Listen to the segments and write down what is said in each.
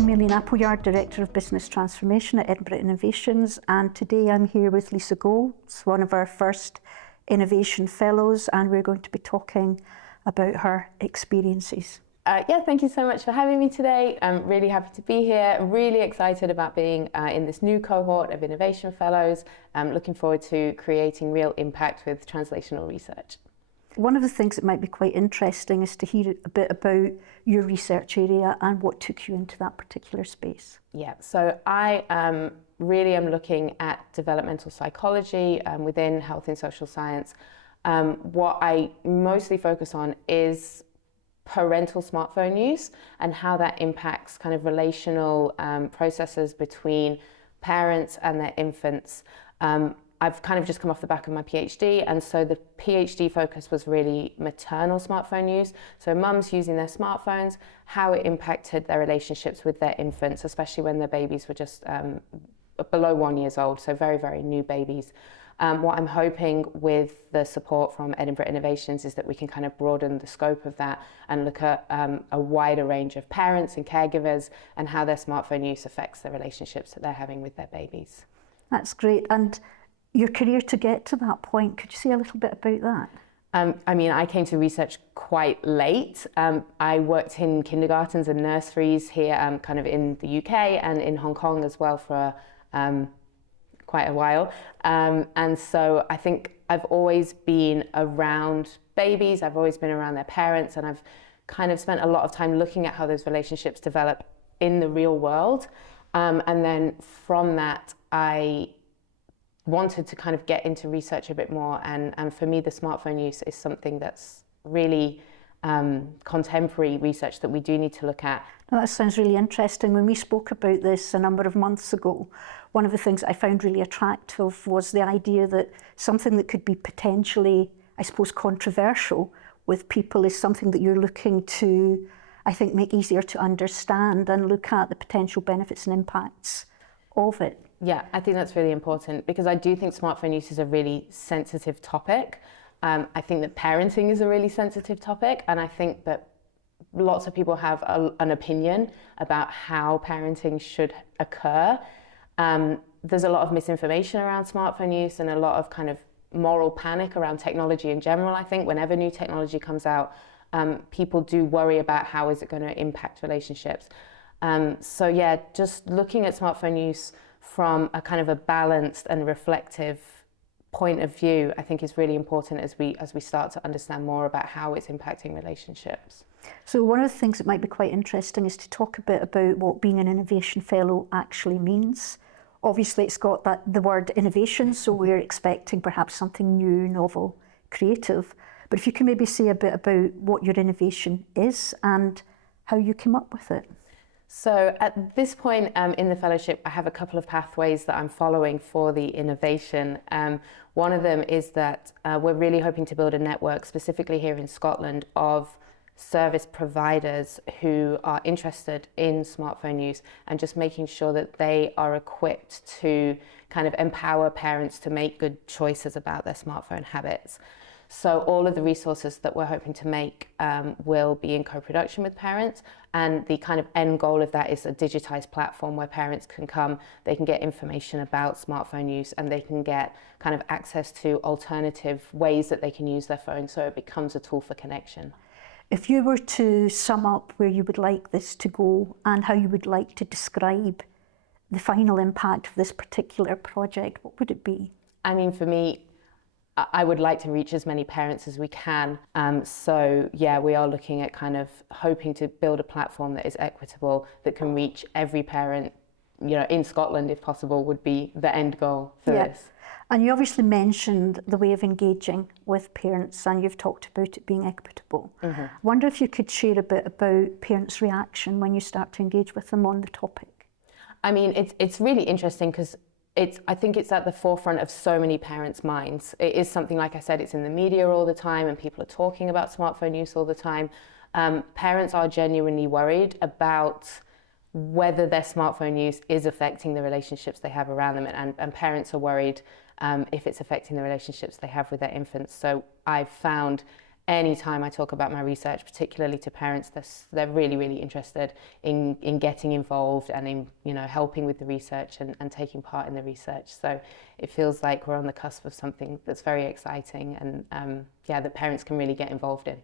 I'm Aileen Appleyard, Director of Business Transformation at Edinburgh Innovations, and today I'm here with Lisa Golds, one of our first Innovation Fellows, and we're going to be talking about her experiences. Thank you so much for having me today. I'm really happy to be here. I'm really excited about being in this new cohort of Innovation Fellows. I'm looking forward to creating real impact with translational research. One of the things that might be quite interesting is to hear a bit about your research area and what took you into that particular space. Yeah, so I really am looking at developmental psychology within health and social science. What I mostly focus on is parental smartphone use and how that impacts kind of relational processes between parents and their infants. I've kind of just come off the back of my PhD, and so the PhD focus was really maternal smartphone use. So mums using their smartphones, how it impacted their relationships with their infants, especially when their babies were just below 1 year old, so very, very new babies. What I'm hoping with the support from Edinburgh Innovations is that we can kind of broaden the scope of that and look at a wider range of parents and caregivers and how their smartphone use affects the relationships that they're having with their babies. That's great. And your career to get to that point, could you say a little bit about that? I came to research quite late. I worked in kindergartens and nurseries here kind of in the UK and in Hong Kong as well for quite a while. And so I think I've always been around babies, I've always been around their parents, and I've kind of spent a lot of time looking at how those relationships develop in the real world. And then from that, I wanted to kind of get into research a bit more, and for me the smartphone use is something that's really contemporary research that we do need to look at. That sounds really interesting. When we spoke about this a number of months ago, one of the things I found really attractive was the idea that something that could be potentially, I suppose, controversial with people is something that you're looking to, I think, make easier to understand and look at the potential benefits and impacts of it. Yeah, I think that's really important because I do think smartphone use is a really sensitive topic. I think that parenting is a really sensitive topic, and I think that lots of people have an opinion about how parenting should occur. There's a lot of misinformation around smartphone use and a lot of kind of moral panic around technology in general. I think whenever new technology comes out, people do worry about how is it going to impact relationships. Just looking at smartphone use from a kind of a balanced and reflective point of view, I think is really important as we start to understand more about how it's impacting relationships. So one of the things that might be quite interesting is to talk a bit about what being an Innovation Fellow actually means. Obviously it's got the word innovation, so we're expecting perhaps something new, novel, creative. But if you can maybe say a bit about what your innovation is and how you came up with it. So at this point in the fellowship, I have a couple of pathways that I'm following for the innovation. One of them is that we're really hoping to build a network, specifically here in Scotland, of service providers who are interested in smartphone use and just making sure that they are equipped to kind of empower parents to make good choices about their smartphone habits. So all of the resources that we're hoping to make will be in co-production with parents, and the kind of end goal of that is a digitized platform where parents can come, they can get information about smartphone use, and they can get kind of access to alternative ways that they can use their phone, so it becomes a tool for connection. If you were to sum up where you would like this to go and how you would like to describe the final impact of this particular project, what would it be? I mean, for me, I would like to reach as many parents as we can. We are looking at kind of hoping to build a platform that is equitable, that can reach every parent, in Scotland, if possible, would be the end goal for this. And you obviously mentioned the way of engaging with parents, and you've talked about it being equitable. Mm-hmm. I wonder if you could share a bit about parents' reaction when you start to engage with them on the topic. I mean, it's really interesting because I think it's at the forefront of so many parents' minds. It is something, like I said, it's in the media all the time and people are talking about smartphone use all the time. Parents are genuinely worried about whether their smartphone use is affecting the relationships they have around them, and parents are worried if it's affecting the relationships they have with their infants. So I've found anytime I talk about my research, particularly to parents, they're really, really interested in getting involved and in, you know, helping with the research and taking part in the research. So it feels like we're on the cusp of something that's very exciting and that parents can really get involved in.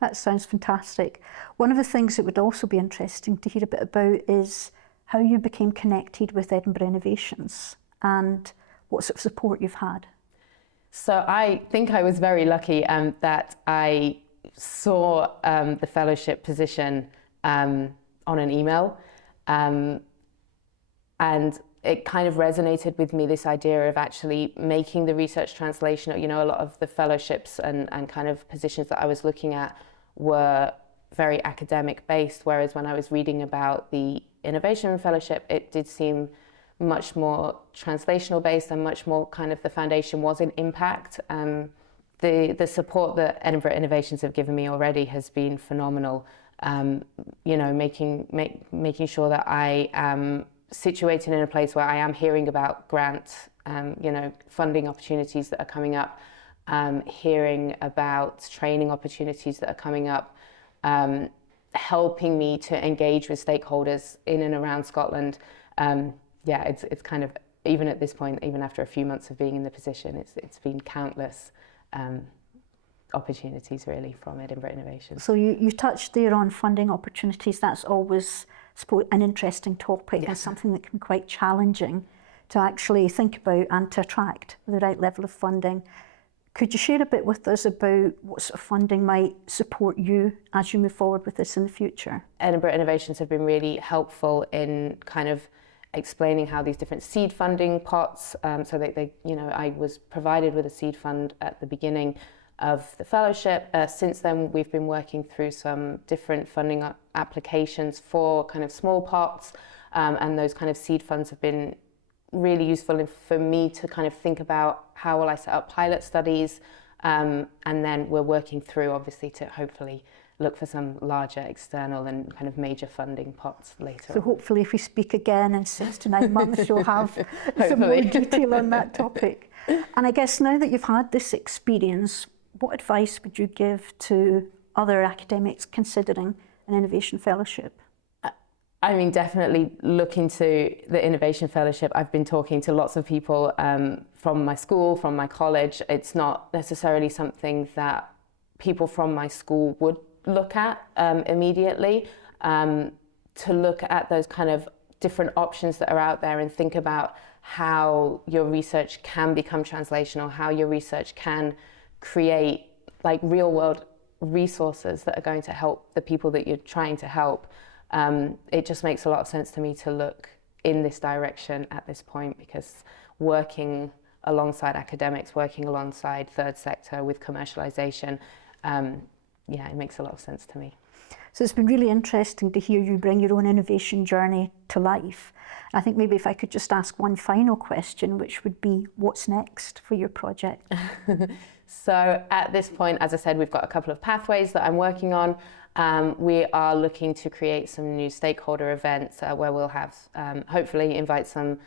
That sounds fantastic. One of the things that would also be interesting to hear a bit about is how you became connected with Edinburgh Innovations and what sort of support you've had. So I think I was very lucky that I saw the fellowship position on an email, and it kind of resonated with me, this idea of actually making the research translation. You know, a lot of the fellowships and kind of positions that I was looking at were very academic based, whereas when I was reading about the Innovation Fellowship, it did seem much more translational based and much more kind of the foundation was in impact. The support that Edinburgh Innovations have given me already has been phenomenal. You know, making sure that I am situated in a place where I am hearing about grant, you know, funding opportunities that are coming up, hearing about training opportunities that are coming up, helping me to engage with stakeholders in and around Scotland. It's kind of, even at this point, even after a few months of being in the position, it's been countless opportunities really from Edinburgh Innovation. So you touched there on funding opportunities. That's always, I suppose, an interesting topic and something that can be quite challenging to actually think about and to attract the right level of funding. Could you share a bit with us about what sort of funding might support you as you move forward with this in the future? Edinburgh Innovations have been really helpful in kind of explaining how these different seed funding pots, so that they, you know, I was provided with a seed fund at the beginning of the fellowship. Since then, we've been working through some different funding applications for kind of small pots, and those kind of seed funds have been really useful for me to kind of think about how will I set up pilot studies, and then we're working through, obviously, to hopefully look for some larger external and kind of major funding pots later. So hopefully if we speak again in 6 to 9 months, you'll have some more detail on that topic. And I guess now that you've had this experience, what advice would you give to other academics considering an Innovation Fellowship? I mean, definitely look into the Innovation Fellowship. I've been talking to lots of people from my school, from my college. It's not necessarily something that people from my school would look at immediately, to look at those kind of different options that are out there and think about how your research can become translational, how your research can create like real world resources that are going to help the people that you're trying to help. It just makes a lot of sense to me to look in this direction at this point, because working alongside academics, working alongside third sector with commercialisation, it makes a lot of sense to me. So it's been really interesting to hear you bring your own innovation journey to life. I think maybe if I could just ask one final question, which would be, what's next for your project? So at this point, as I said, we've got a couple of pathways that I'm working on. We are looking to create some new stakeholder events where we'll have, hopefully invite some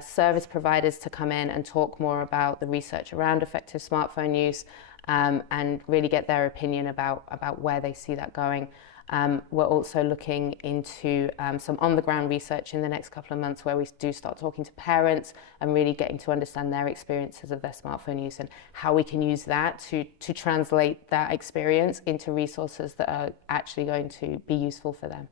service providers to come in and talk more about the research around effective smartphone use, and really get their opinion about where they see that going. We're also looking into some on-the-ground research in the next couple of months, where we do start talking to parents and really getting to understand their experiences of their smartphone use and how we can use that to translate that experience into resources that are actually going to be useful for them.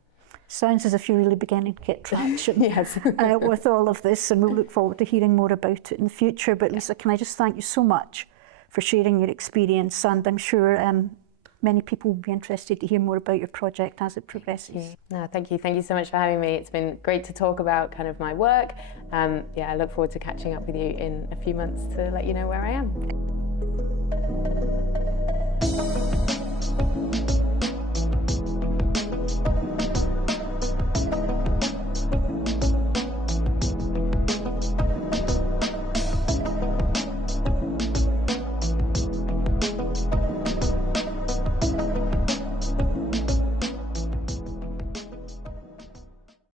Sounds as if you're really beginning to get traction Yes. With all of this, and we'll look forward to hearing more about it in the future. But Lisa, can I just thank you so much for sharing your experience, and I'm sure many people will be interested to hear more about your project as it progresses. No, thank you. Thank you so much for having me. It's been great to talk about kind of my work. I look forward to catching up with you in a few months to let you know where I am.